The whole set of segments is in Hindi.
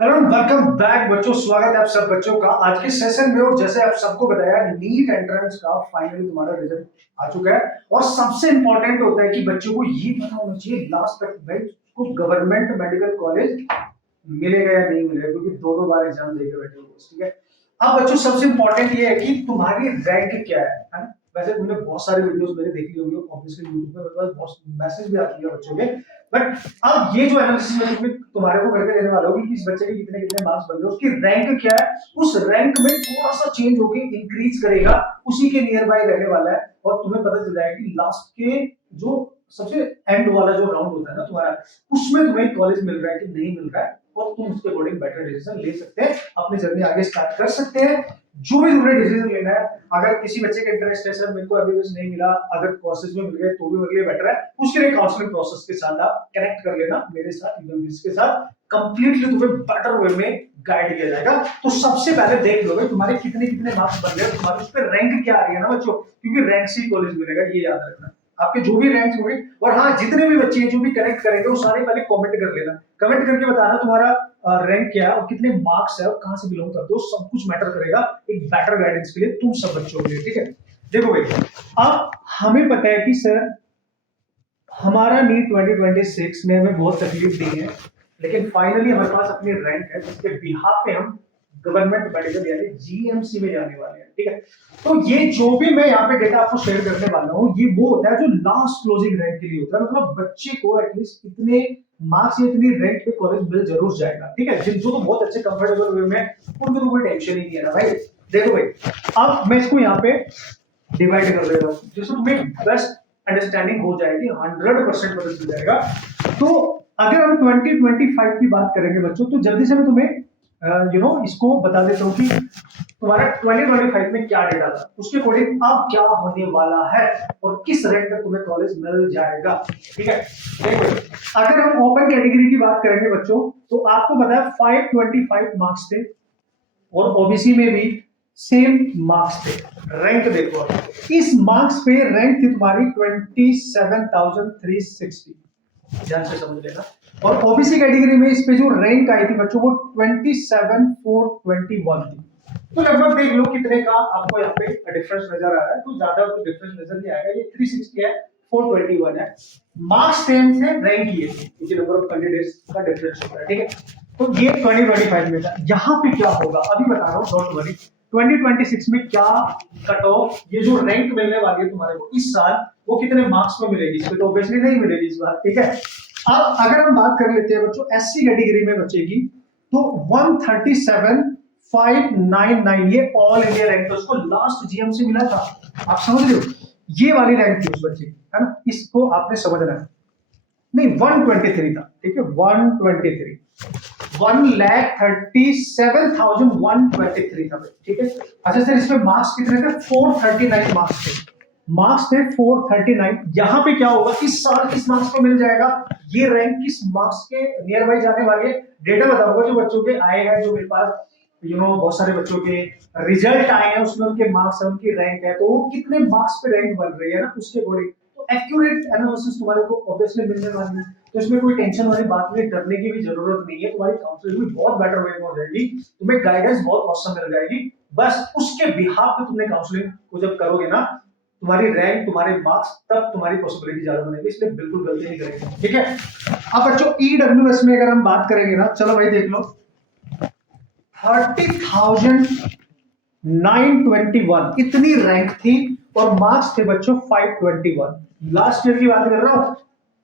हेलो वेलकम बैक बच्चों। स्वागत है आप सब बच्चों का आज के सेशन में। और जैसे आप सबको बताया, नीट एंट्रेंस का फाइनली तुम्हारा रिजल्ट आ चुका है। और सबसे इंपॉर्टेंट होता है कि बच्चों को ये पता होना चाहिए लास्ट तक भाई को गवर्नमेंट मेडिकल कॉलेज मिलेगा या नहीं मिलेगा, क्योंकि दो दो बार एग्जाम देके बैठे हो। ठीक है, अब बच्चों सबसे इंपॉर्टेंट ये है कि तुम्हारी रैंक क्या है ना? वैसे तुमने बहुत सारे वीडियोस मेरे देख लिए होंगे, ऑब्वियसली यूट्यूब पे मेरे पास बहुत मैसेज भी आती है बच्चों के। बट अब ये जो एनालिसिस मैं तुम्हारे को करके देने वाला हूँ कि इस बच्चे के कितने कितने मार्क्स बन गए, उसकी रैंक क्या है, उस रैंक में थोड़ा सा चेंज होकर इंक्रीज करेगा, उसी के नियर बाय रहने वाला है। और तुम्हें पता चल जाएगा कि लास्ट के जो सबसे एंड वाला जो राउंड होता है ना तुम्हारा, उसमें तुम्हें कॉलेज मिल रहा है कि नहीं मिल रहा है, और तुम उसके अकॉर्डिंग बेटर डिसीजन ले सकते हैं, अपनी जर्नी आगे स्टार्ट कर सकते हैं। जो भी तुमने डिसीजन लेना है, अगर किसी बच्चे का इंटरेस्ट है सर मेरे को एमबीबीएस नहीं मिला, अगर कोर्सेज में मिल गए तो भी मेरे लिए बेटर है, उसके लिए काउंसलिंग प्रोसेस के साथ आप कनेक्ट कर लेना मेरे साथ, एमबीबीएस के साथ कंप्लीटली तुम्हें बेटर वे में गाइड किया जाएगा। तो सबसे पहले देख लो भाई तुम्हारे कितने कितने मार्क्स बन गए, तुम्हारे उस पर रैंक क्या आ रही है ना बच्चों, क्योंकि रैंक से ही कॉलेज मिलेगा, ये याद रखना। आपके जो भी रैंक होंगे, और हाँ जितने भी बच्चे हैं जो भी कनेक्ट करेंगे वो सारे पहले कमेंट कर लेना, कमेंट करके बताना तुम्हारा रैंक क्या है और कितने मार्क्स है और कहां से बिलोंग करते हो, सब कुछ मैटर करेगा एक बेटर गाइडेंस के लिए तुम सब बच्चों के लिए। ठीक है, देखो भाई अब हमें पता है कि सर हमारा नीट 2026 ने हमें बहुत तकलीफ दी है, लेकिन फाइनली हमारे पास अपनी रैंक है जिसके बिहाफ पे हम गवर्नमेंट मेडिकल यानी जीएमसी में जाने वाले हैं। ठीक है, तो ये जो भी मैं यहाँ पे डेटा आपको शेयर करने वाला हूँ, ये वो होता है जो लास्ट क्लोजिंग रैंक के लिए होता है, मतलब बच्चे को एटलीस्ट इतने मार्क्स या इतनी रैंक पे कॉलेज मिल जरूर जाएगा। ठीक है, जिन जो तो बहुत अच्छे कंफर्टेबल वे में, उनको तो कोई टेंशन ही नहीं है ना भाई। देखो भाई अब मैं इसको यहाँ पे डिवाइड कर देता हूँ जिससे तुम्हें बेस्ट अंडरस्टैंडिंग हो जाएगी, 100% मदद मिल जाएगा। तो अगर हम 2025 की बात करेंगे बच्चों, तो जल्दी से मैं तुम्हें इसको बता देता हूँ कि तुम्हारा 2025 में क्या डेटा था, उसके अकॉर्डिंग अब क्या होने वाला है और किस रैंक तक तुम्हें कॉलेज मिल जाएगा। ठीक है, देखो अगर हम ओपन कैटेगरी की बात करेंगे बच्चों, तो आपको पता है 525 मार्क्स थे, और ओबीसी में भी सेम मार्क्स थे। रैंक देखो इस मार्क्स पे रैंक थी तुम्हारी 27,360, ध्यान से समझ लेना। और ओबीसी कैटेगरी में इस पे जो रैंक आई थी बच्चों वो 27,421 थी। तो लगभग देख लो कितने का आपको यहाँ पे डिफरेंस नजर आ रहा है, तो ज्यादा कुछ डिफरेंस नजर नहीं आएगा, ये 360 है 421 है। मार्क्स सेम से रैंक ये थी, क्योंकि नंबर ऑफ कैंडिडेट्स का डिफरेंस होता है। ठीक है, तो ये 2025 में था। यहाँ पे क्या होगा अभी बता रहा हूँ, डोंट वरी। 2026 में क्या कट ऑफ, ये जो रैंक मिलने वाली है तुम्हारे को इस साल, वो कितने मार्क्स में मिलेगी, इसमें तो ऑब्वियसली नहीं मिलेगी इस बार। ठीक है, अब अगर हम बात कर लेते हैं बच्चों एससी कैटेगरी में बचेगी, तो 137,599 ये ऑल इंडिया रैंक था, उसको लास्ट जीएमसी मिला था। आप समझ रहे हो, ये वाली रैंक थी उस बच्चे की, है ना, इसको आपने समझना है। नहीं 123 था, ठीक है 123, 1,37,123 था भाई। ठीक है, अच्छा सर इसमें मार्क्स कितने थे, 439 मार्क्स थे, मार्क्स थे 439। यहाँ पे क्या होगा, इस साल किस मार्क्स पे मिल जाएगा, ये रैंक किस मार्क्स के नियर बाई जाने वाले है, डेटा बताऊंगा जो बच्चों के आए हैं, जो मेरे पास बहुत सारे बच्चों के रिजल्ट आए हैं, उसमें उनके मार्क्स है, उनकी रैंक है, तो वो कितने मार्क्स पे रैंक बन रही है ना, उसके अकॉर्डिंग तो एक्यूरेट एनालिसिस तुम्हारे को ऑब्वियसली मिलने वाली है। तो इसमें कोई टेंशन वाली बात नहीं, डरने की भी जरूरत नहीं है, तुम्हारी काउंसलिंग भी बहुत बेटर वे में हो जाएगी, तुम्हें गाइडेंस बहुत ऑसम मिल जाएगी। बस उसके बिहाफ पे तुमने काउंसलिंग को जब करोगे ना, तुम्हारी रैंक तुम्हारे मार्क्स तब तुम्हारी पॉसिबिलिटी ज्यादा बनेगी, इसलिए बिल्कुल गलती नहीं करेंगे। ठीक है, अब बच्चों ईडब्ल्यूएस में अगर हम बात करेंगे ना, चलो भाई देख लो 30,921 इतनी रैंक थी, और मार्क्स थे बच्चों 521। लास्ट ईयर की बात कर रहा हूं,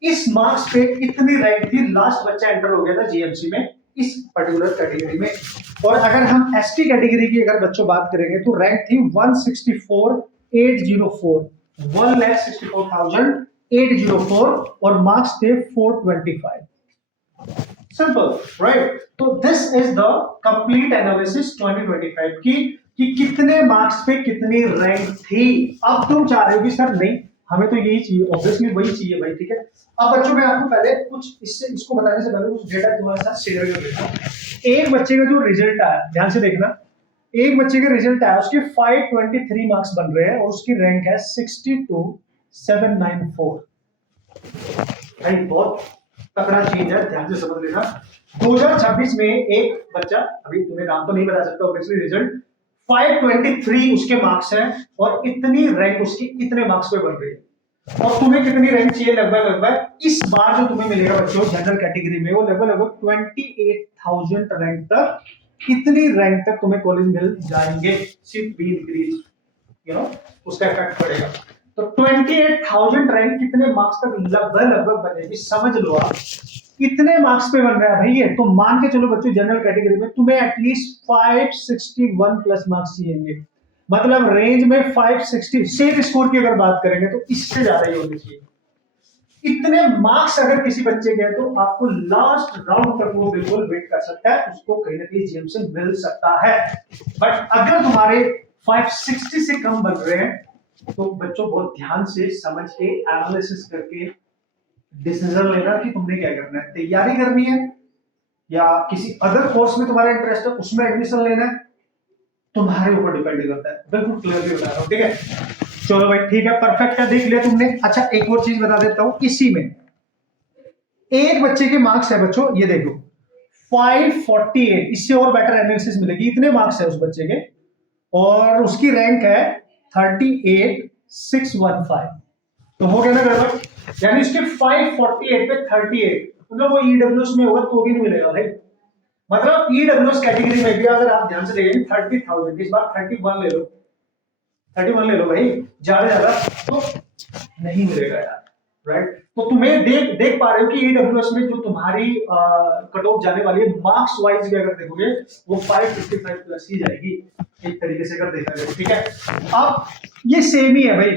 इस मार्क्स पे इतनी रैंक थी, लास्ट बच्चा एंटर हो गया था जीएमसी में इस पर्टिकुलर कैटेगरी में। और अगर हम एसटी कैटेगरी की अगर बच्चों बात करेंगे, तो रैंक थी 164,804, 1,64,804, और मार्क्स थे 425। Simple right. तो this is the complete analysis 2025 की, कि कितने मार्क्स पे कितनी रैंक थी। अब तुम चाह रहे हो कि सर नहीं हमें तो यही चाहिए, ऑब्वियसली वही चाहिए भाई। ठीक है, अब बच्चों मैं आपको पहले कुछ इसको बताने से पहले कुछ डेटा तुम्हारे साथ शेयर कर देता हूँ। एक बच्चे का जो रिजल्ट आया, ध्यान से देखना, एक बच्चे का रिजल्ट आया, उसके 523 मार्क्स बन रहे हैं, और उसकी रैंक है 62,794। भाई बहुत तगड़ा चेंज है, ध्यान से समझ लेना। 2026 में एक बच्चा, अभी तुम्हें नाम तो नहीं बता सकता ऑब्वियसली, रिजल्ट 523 उसके मार्क्स हैं और इतनी रैंक उसकी इतने मार्क्स पे बन रही है। और तुम्हें कितनी रैंक चाहिए? लगभग लगभग इस बार जो तुम्हें मिलेगा बच्चों जनरल कैटेगरी में, वो लगभग लगभग 28,000 रैंक तक, इतनी रैंक तक तुम्हें कॉलेज मिल जाएंगे। सिर्फ बी इंक्रीज उसका इफेक्ट पड़ेगा। तो 28,000 रैंक कितने मार्क्स तक लगभग लगभग बनेगी, समझ लो आप इतने मार्क्स पे बन रहा है भाई ये। तो मान के चलो बच्चों जनरल कैटेगरी में तुम्हें एटलीस्ट 561 प्लस मार्क्स चाहिए, मतलब रेंज में 560 सेफ स्कोर की अगर बात करेंगे तो इससे ज्यादा ही होनी चाहिए। इतने मार्क्स अगर किसी बच्चे के हैं तो आपको लास्ट राउंड तक वो बिल्कुल वेट कर सकता है, उसको कहीं ना कहीं जीएम से मिल सकता है। बट अगर तुम्हारे 560 से कम बन रहे हैं तो बच्चों बहुत ध्यान से समझ के एनालिसिस करके डिसीजन लेना कि तुमने क्या करना है, तैयारी करनी है या किसी अदर कोर्स में तुम्हारा इंटरेस्ट है उसमें एडमिशन लेना है, तुम्हारे ऊपर डिपेंड करता है। बिल्कुल क्लियरली बता रहा हूं, ठीक है। चलो भाई ठीक है, परफेक्ट है, देख लिया तुमने। अच्छा एक और चीज बता देता हूं, इसी में एक बच्चे के मार्क्स है बच्चों, ये देखो 548, इससे और बेटर एनालिसिस मिलेगी। इतने मार्क्स है उस बच्चे के और उसकी रैंक है 38,615। तो हो गया ना गड़बड़, यानी इसके 548 पे 38, मतलब वो ईडब्ल्यूएस में होगा तो भी नहीं मिलेगा भाई। मतलब ईडब्ल्यूएस कैटेगरी में भी अगर आप ध्यान से देखेंगे 30,000, इस बार 31 ले लो, 31 ले लो भाई, ज्यादा तो नहीं मिलेगा यार, राइट। तो तुम्हें देख पा रहे हो कि ईडब्ल्यूएस में जो तुम्हारी कट ऑफ जाने वाली है मार्क्स वाइज भी अगर देखोगे वो 555 प्लस ही जाएगी, एक तरीके से अगर देखा जाए, ठीक है। अब ये सेम ही है भाई,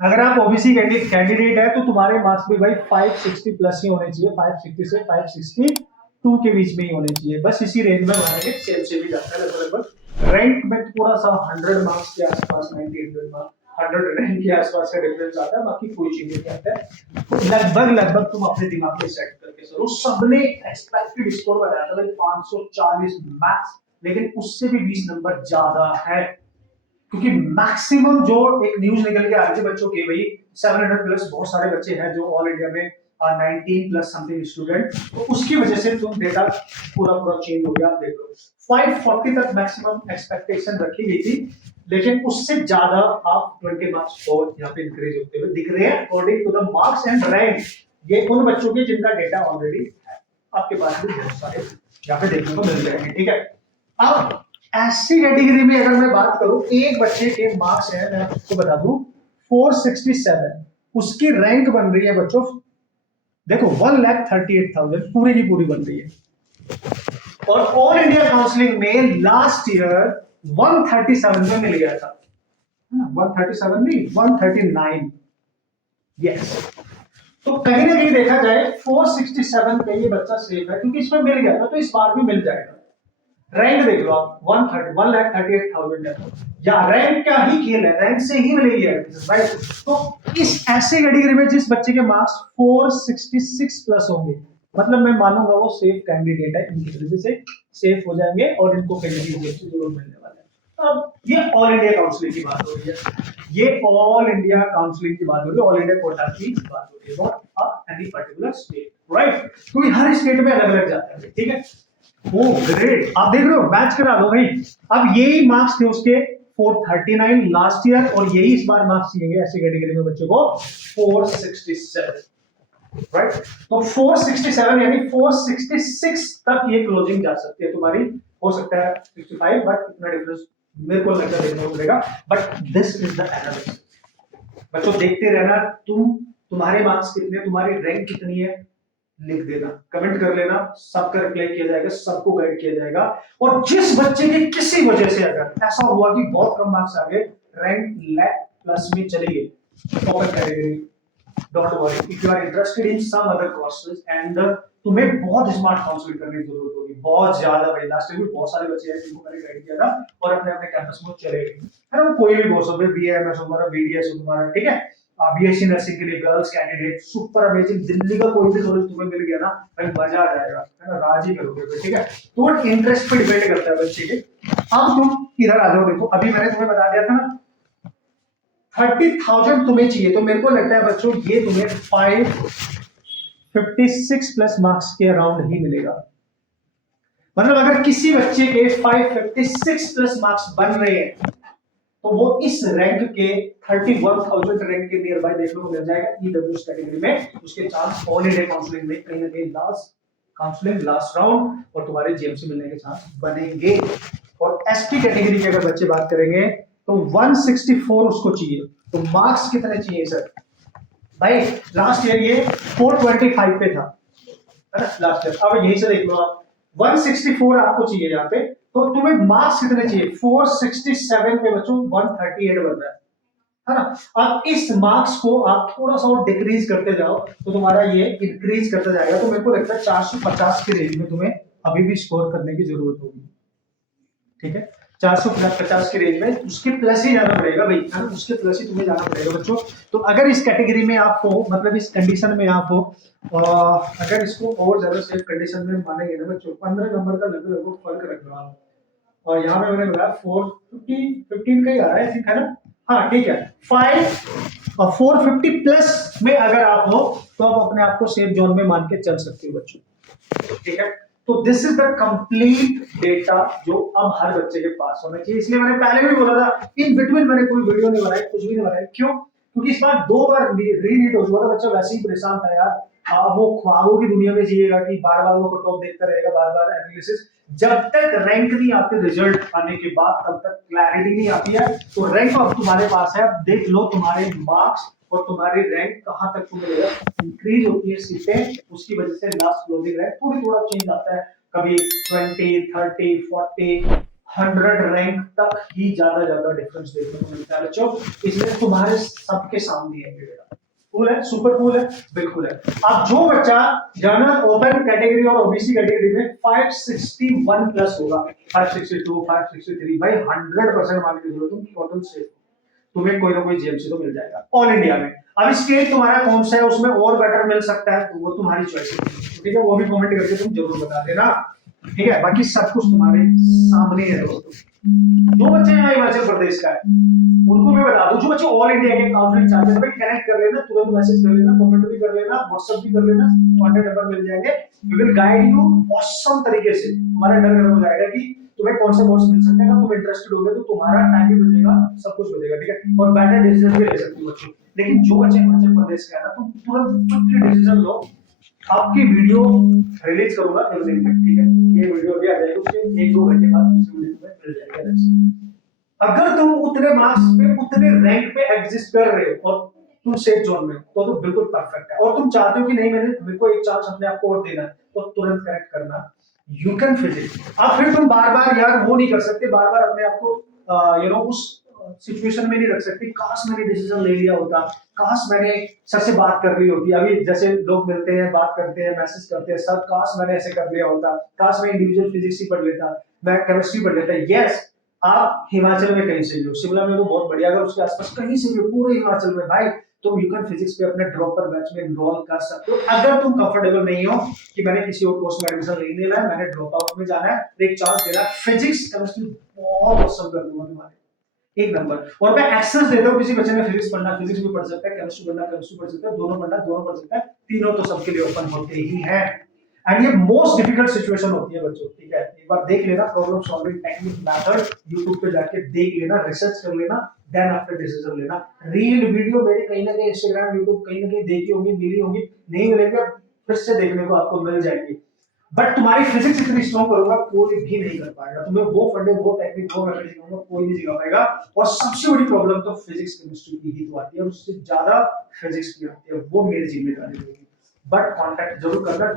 अगर आप ओबीसी कैंडिडेट है तो तुम्हारे मार्क्स भी भाई 560 प्लस ही होने चाहिए, 560 से 562 के बीच में ही होने चाहिए, बस इसी रेंज में बनाएंगे, सेम से भी जाता है लगभग। रैंक में थोड़ा सा 100 मार्क्स के आसपास, 90 मार्क्स 100 रैंक के आसपास का डिफरेंस आता है, बाकी कोई चीज नहीं आता है। तो लगभग तुम अपने दिमाग में सेट करके चलो। सबने एक्सपेक्टेड स्कोर बताया था भाई 540 मैक्स, लेकिन उससे भी 20 नंबर ज्यादा है, क्योंकि मैक्सिमम जो एक न्यूज निकल के आ रही थी बच्चों की भाई 700 प्लस, बहुत सारे बच्चे हैं जो ऑल इंडिया में 19 प्लस समथिंग स्टूडेंट, तो उसकी वजह से तुम डेटा पूरा चेंज हो गया। आप देख लो 540 तक मैक्सिमम एक्सपेक्टेशन रखी गई थी, लेकिन उससे ज्यादा आप 20 मार्क्स और यहाँ पे इंक्रीज होते हुए दिख रहे हैं according to the marks and rank. ये उन बच्चों के जिनका डेटा ऑलरेडी है, आपके पास भी बहुत सारे यहाँ पे देखने को मिल जाएंगे, ठीक है। अब एससी कैटेगरी में अगर मैं बात करूं, एक बच्चे के मार्क्स हैं, मैं आपको बता दूं 467, उसकी रैंक बन रही है बच्चों, देखो 1,38,000 पूरी की पूरी बन रही है। और ऑल इंडिया काउंसलिंग में लास्ट ईयर 137 में मिल गया था, 137 नहीं 139, यस। तो कहीं ना कहीं देखा जाए 467 पे ये बच्चा सेफ है, क्योंकि इसमें मिल गया था, तो इस बार भी मिल जाएगा। रैंक देख लो आप 1,38,000 है, या रैंक का ही खेल है, रैंक से ही मिलेगी राइट। तो इस ऐसे कैटेगरी में जिस बच्चे के मार्क्स 466 प्लस होंगे, मतलब मैं मानूंगा वो सेफ कैंडिडेट है, इनकी वजह से सेफ हो जाएंगे और इनको कहीं जरूर मिलने वाला है। अब ये ऑल इंडिया काउंसलिंग की बात हो रही है, ये ऑल इंडिया काउंसलिंग की बात हो रही है, ऑल इंडिया कोटा की बात हो रही है, not any particular state, right. क्योंकि हर स्टेट में अलग अलग जाता है, ठीक है। ओ ग्रेट, आप देख रहे हो, मैच करा लो भाई। अब यही मार्क्स थे उसके 439 लास्ट ईयर, और यही इस बार मार्क्स चाहिए ऐसी कैटेगरी में बच्चों को 467, राइट। तो 467 यानी 466 तक ये क्लोजिंग जा सकती है तुम्हारी, हो सकता है 65, बट इतना डिफरेंस मेरे को लगता है देखने को मिलेगा। But this is the analysis, बच्चों देखते रहना, तुम्हारे मार्क्स कितने, तुम्हारी रैंक कितनी है, लिख देना, कमेंट कर लेना, सबका रिप्लाई किया जाएगा, सबको गाइड किया जाएगा। और जिस बच्चे के किसी वजह से अगर ऐसा हुआ कि बहुत कम मार्क्स आ गए, रैंक लैक प्लस में चली गई, topper category, don't worry, if you are interested in some other courses and तुम्हें बहुत स्मार्ट काउंसलिंग करने की जरूरत होगी, बहुत ज्यादा भाई। लास्ट टाइम भी बहुत सारे बच्चे हैं जिनको मैंने गाइड किया था और अपने अपने कैंपस में चले गए, है ना। कोई भी कोर्स हो, बीएमएस हो तुम्हारा, बीडीएस हो तुम्हारा, ठीक है, बीएससी नर्सिंग के लिए girls candidate, super amazing, Delhi का कोई भी कॉलेज तुम्हें मिल गया ना भाई, मजा आ जाएगा, है ना, राजी करोगे, ठीक है। तो इंटरेस्ट पे डिपेंड करता है बच्चे के। अब तुम इधर आ जाओ, देखो अभी मैंने तुम्हें बता दिया था ना 30,000 तुम्हें चाहिए, तो मेरे को लगता है बच्चों ये तुम्हें 56 प्लस मार्क्स के अराउंड ही मिलेगा। मतलब अगर किसी बच्चे के 556 प्लस मार्क्स बन रहे हैं तो वो इस रैंक के 31,000 रैंक के नियर बाय देखने को मिल जाएगा ईडब्ल्यूएस कैटेगरी में। उसके चांस ऑल इंडिया काउंसलिंग में कहीं ना कहीं लास्ट काउंसलिंग लास्ट राउंड और तुम्हारे जीएमसी मिलने के चांस बनेंगे। और एसटी कैटेगरी की अगर बच्चे बात करेंगे तो 164 उसको चाहिए। तो मार्क्स कितने चाहिए सर? भाई लास्ट ईयर ये 425 पे था, है ना लास्ट ईयर। अब यहीं से देख लो आप, 164 आपको चाहिए यहाँ पे, तो तुम्हें मार्क्स कितने चाहिए? 467 पे बच्चों 138 बन रहा है ना। अब इस मार्क्स को आप थोड़ा सा और डिक्रीज करते जाओ तो तुम्हारा ये इंक्रीज करता जाएगा। तो मेरे को लगता है 450 के रेंज में तुम्हें अभी भी स्कोर करने की जरूरत होगी, ठीक है। 450 की रेंज में उसके प्लस ही जाना पड़ेगा भाई, है ना, उसके प्लस ही तुम्हें जाना पड़ेगा बच्चों। तो अगर इस कैटेगरी में आप हो, मतलब इस कंडीशन में आप हो, अगर इसको और ज्यादा सेफ कंडीशन में मानेंगे ना बच्चों, 15 नंबर का लगभग फर्क रख लो आप। और यहाँ पे मैंने बताया 415 का ही आ रहा है, ठीक है ना। हाँ ठीक है, 450 प्लस में अगर आप हो तो आप अपने आप को सेफ जोन में मान के चल सकते हो बच्चों, ठीक है। तो this is the complete data जो अब हर बच्चे के पास होना चाहिए। इसलिए मैंने पहले भी बोला था, इन बिटवीन मैंने कोई वीडियो नहीं बनाई, कुछ भी नहीं बनाया। क्यों? क्योंकि इस बार 2 बार रीहीट हो चुका था, बच्चा वैसे ही परेशान था यार। वो ख्वाबों की दुनिया में जिएगा कि बार बार वो कट ऑफ देखता रहेगा, बार बार एनालिसिस। जब तक रैंक नहीं आते रिजल्ट आने के बाद, तब तक क्लैरिटी नहीं आती है। तो रैंक अब तुम्हारे पास है, अब देख लो तुम्हारे मार्क्स और तुम्हारी रैंक कहां तक तुम्हें मिलेगा। इंक्रीज होती है सीटें, उसकी वजह से लास्ट क्लोजिंग रैंक थोड़ी थोड़ा चेंज आता है, कभी 20, 30, 40, 100 रैंक तक ही ज्यादा डिफरेंस देखने को मिलता है बच्चों। इसलिए तुम्हारे सबके सामने है डेटा। कूल है, सुपर कूल है, बिल्कुल है। अब जो बच्चा जनरल ओपन कैटेगरी और ओबीसी कैटेगरी में 561 प्लस होगा, 562, 563, भाई 100% मान के चलो तुम टोटल सेफ, तुम्हें कोई ना कोई जीएमसी तो मिल जाएगा ऑल इंडिया में। अब स्टेट तुम्हारा कौन सा है, उसमें और बेटर मिल सकता है, तो वो तुम्हारी चॉइस है, ठीक है। वो भी कमेंट करके तुम जरूर बता देना, ठीक है। बाकी सब कुछ तुम्हारे सामने है दोस्तों। जो बच्चे यहाँ हिमाचल प्रदेश का है उनको मैं बता दूं, जो बच्चे ऑल इंडिया के काउंसलिंग चाहते हैं भाई कनेक्ट कर लेना, तुरंत मैसेज कर लेना, कमेंट भी कर लेना, व्हाट्सएप भी कर लेना, कॉन्टैक्ट नंबर मिल जाएंगे। We will guide you awesome तरीके से। तुम्हारा डर खत्म हो जाएगा कि तुम्हें कौन सा कोर्स मिल सकता है। अगर तुम इंटरेस्टेड हो गए तो तुम्हारा टाइम भी बचेगा, सब कुछ बचेगा, ठीक है। और बेटर डिसीजन भी ले सकते हो बच्चों। लेकिन जो बच्चे हिमाचल प्रदेश के है ना, तुम तुरंत डिसीजन लो। आपकी वीडियो रिलीज करूंगा एवरीथिंग पे, ठीक है। ये वीडियो भी आ जाएगी, उसके 1-2 घंटे बाद दूसरी वीडियो में मिल जाएगा। अगर तुम उतने मार्क्स पे उतने रैंक पे एग्जिस्ट कर रहे हो और तुम सेफ जोन में, तो बिल्कुल परफेक्ट है। और तुम चाहते हो कि नहीं, मैंने मेरे को एक चांस अपने आप को और देना है, तो तुरंत करेक्ट करना, यू कैन फिजिक्स। अब फिर तुम बार बार यार वो नहीं कर सकते, बार बार अपने आप को यू नो उस सिचुएशन में नहीं रख सकते, काश मैंने डिसीजन ले लिया होता, काश मैंने सर से बात कर ली होती। अभी जैसे लोग मिलते हैं, बात करते हैं, मैसेज करते हैं, सर काश मैंने ऐसे कर लिया होता, काश मैं इंडिविजुअल फिजिक्स ही पढ़ लेता, मैं केमिस्ट्री पढ़ लेता। यस, आप हिमाचल में कहीं से भी हो, शिमला में तो बहुत बढ़िया, अगर उसके आसपास कहीं से भी, पूरे हिमाचल में भाई, तो यू कैन फिजिक्स पे अपने ड्रॉपर बैच में एनरोल कर सकते हो। अगर तुम कंफर्टेबल नहीं हो कि मैंने किसी और कोर्स में एडमिशन नहीं लेना है, मैंने ड्रॉप आउट में जाना है, तो एक चांस देना, फिजिक्स केमिस्ट्री बहुत पसंद कर दूंगा तुम्हारे, एक नंबर। और मैं एक्सेस देता हूँ, किसी बच्चे ने फिजिक्स पढ़ना फिजिक्स भी पढ़ सकता है, केमिस्ट्री पढ़ना केमिस्ट्री पढ़ सकता है, दोनों पढ़ना दोनों पढ़ सकता है, तीनों तो सबके लिए ओपन होते ही हैं। एंड ये मोस्ट डिफिकल्ट सिचुएशन होती है बच्चों, ठीक है। एक बार देख लेना problem solving technique method, YouTube पे जाके देख लेना, रिसर्च कर लेना, देन आफ्टर डिसीजन लेना। रील वीडियो मेरे कहीं ना कहीं इंस्टाग्राम यूट्यूब कहीं ना कहीं देखी होंगी, मिली होंगी, नहीं मिलेगी फिर से देखने को आपको मिल जाएगी। बट तुम्हारी फिजिक्स इतनी स्ट्रॉन्ग करूंगा, कोई भी नहीं कर पाएगा तुम्हें। वो फंडे, वो टेक्निक, वो मेथड सिखाऊंगा, कोई नहीं सिखा पाएगा। और सबसे बड़ी प्रॉब्लम तो फिजिक्स केमिस्ट्री की ही तो आती है, उससे ज्यादा फिजिक्स की आती है, वो मेरी जिम्मेदारी होगी। बट कांटेक्ट जरूर करना,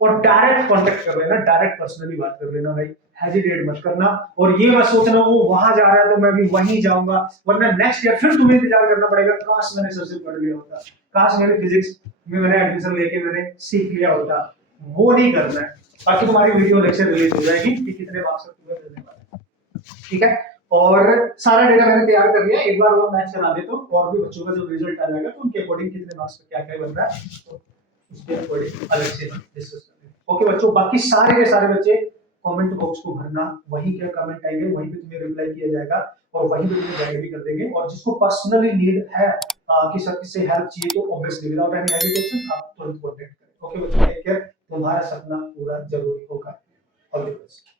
और डायरेक्ट कांटेक्ट कर लेना, डायरेक्ट पर्सनली बात कर लेना भाई, हेजिटेट मत करना। और ये मत सोचना वो वहां जा रहा है तो मैं भी वहीं जाऊंगा, वरना नेक्स्ट ईयर फिर तुम्हें इंतजार करना पड़ेगा, काश मैंने सर से पढ़ लिया होता, काश मेरे फिजिक्स में मैंने एडमिशन लेके मैंने सीख लिया होता। वो नहीं करना है। बाकी तुम्हारी वीडियो लेक्चर रिलीज हो जाएगी कि कितने मार्क्स तक तुम्हें मिलने वाले हैं, ठीक है। और सारा डेटा मैंने तैयार कर लिया, एक बार वो मैच करा दे तो, और भी बच्चों का जो रिजल्ट आ जाएगा तो उनके अकॉर्डिंग कितने मार्क्स पे क्या क्या बन रहा है, तो उसके अकॉर्डिंग अलग से डिस्कस करेंगे। ओके बच्चों, बाकी सारे के सारे बच्चे कमेंट बॉक्स को भरना, वहीं के कमेंट आएंगे, वहीं पे तुम्हें रिप्लाई किया जाएगा, और वहीं पे तुम्हें गाइड भी कर देंगे। और जिसको पर्सनली नीड है कि सर किससे हेल्प चाहिए, तो ऑब्वियसली विदाउट एनी हेजिटेशन आप तुरंत कॉन्टैक्ट करें। ओके बच्चों, टेक केयर, तुम्हारा सपना पूरा जरूर होगा। All the best.